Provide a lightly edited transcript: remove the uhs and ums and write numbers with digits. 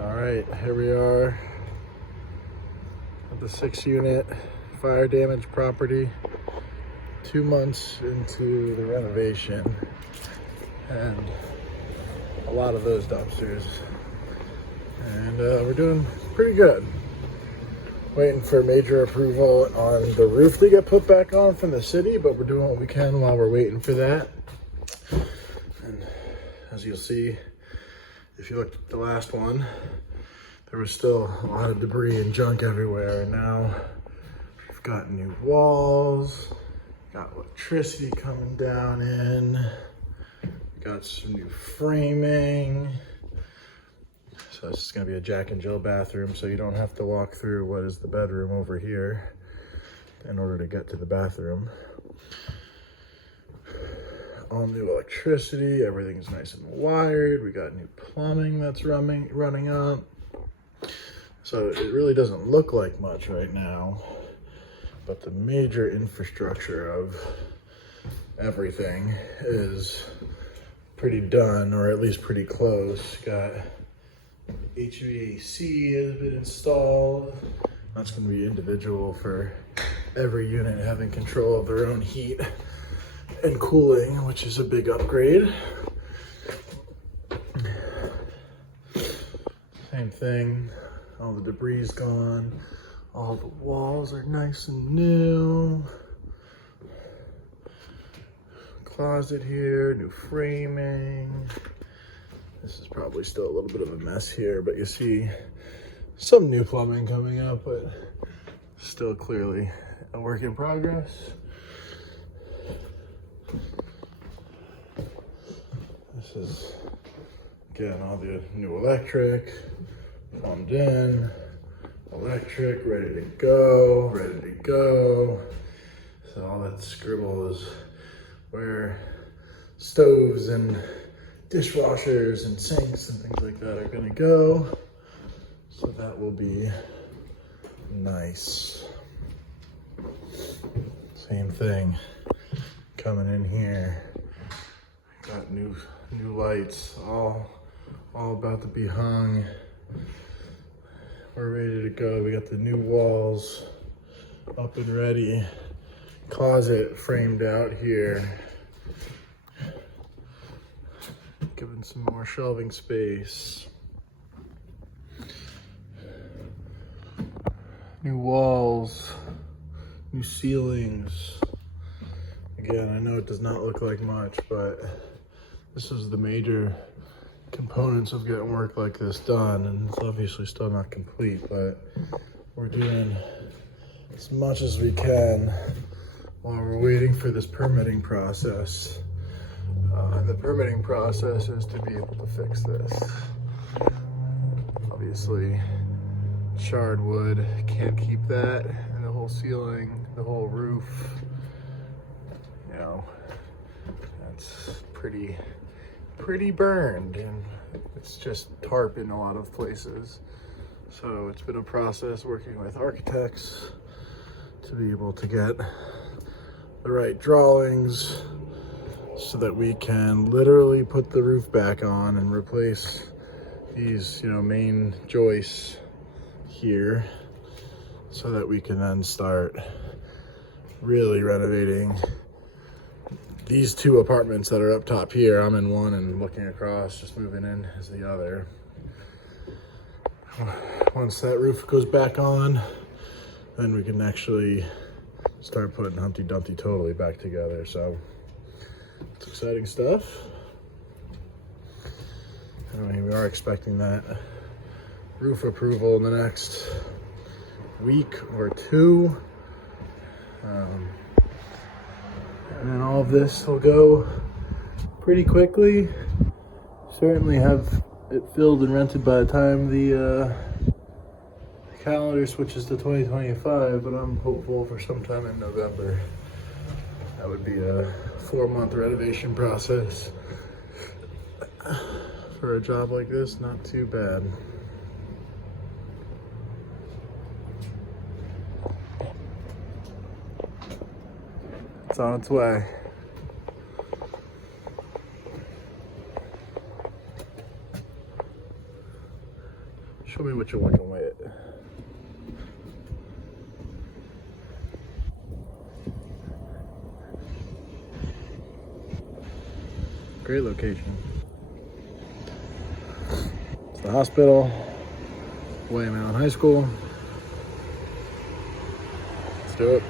All right, here we are at the 6-unit fire damage property, 2 months into the renovation, and a lot of those dumpsters. And we're doing pretty good. Waiting for major approval on the roof to get put back on from the city, but we're doing what we can while we're waiting for that. And as you'll see, if you looked at the last one, there was still a lot of debris and junk everywhere. And now we've got new walls, got electricity coming down in, got some new framing. So this is gonna be a Jack and Jill bathroom, so you don't have to walk through what is the bedroom over here in order to get to the bathroom. All new electricity, everything's nice and wired. We got new plumbing that's running up. So it really doesn't look like much right now, but the major infrastructure of everything is pretty done, or at least pretty close. Got HVAC has been installed. That's going to be individual for every unit having control of their own heat and cooling, which is a big upgrade. Same thing, all the debris is gone. All the walls are nice and new. Closet here, new framing. This is probably still a little bit of a mess here, but you see some new plumbing coming up, but still clearly a work in progress. This is, again, all the new electric, plumbed in, electric, ready to go. So all that scribble is where stoves and dishwashers and sinks and things like that are gonna go. So that will be nice. Same thing coming in here. Got new lights, all about to be hung. We're ready to go. We got the new walls up and ready. Closet framed out here. Given some more shelving space. New walls, new ceilings. Again, I know it does not look like much, but this is the major components of getting work like this done, and it's obviously still not complete, but we're doing as much as we can while we're waiting for this permitting process. And the permitting process is to be able to fix this. Obviously, charred wood can't keep that, and the whole ceiling, the whole roof, you know, that's pretty burned, and it's just tarp in a lot of places. So it's been a process working with architects to be able to get the right drawings so that we can literally put the roof back on and replace these, main joists here, so that we can then start really renovating these 2 apartments that are up top here. I'm in one, and looking across, just moving in is the other. Once that roof goes back on, then we can actually start putting Humpty Dumpty totally back together. So it's exciting stuff. I mean, we are expecting that roof approval in the next week or 2. And then all of this will go pretty quickly. Certainly have it filled and rented by the time the calendar switches to 2025, but I'm hopeful for sometime in November. That would be a 4-month renovation process. For a job like this, not too bad. It's on its way. Show me what you're working with. Great location. It's the hospital, William Allen High School. Let's do it.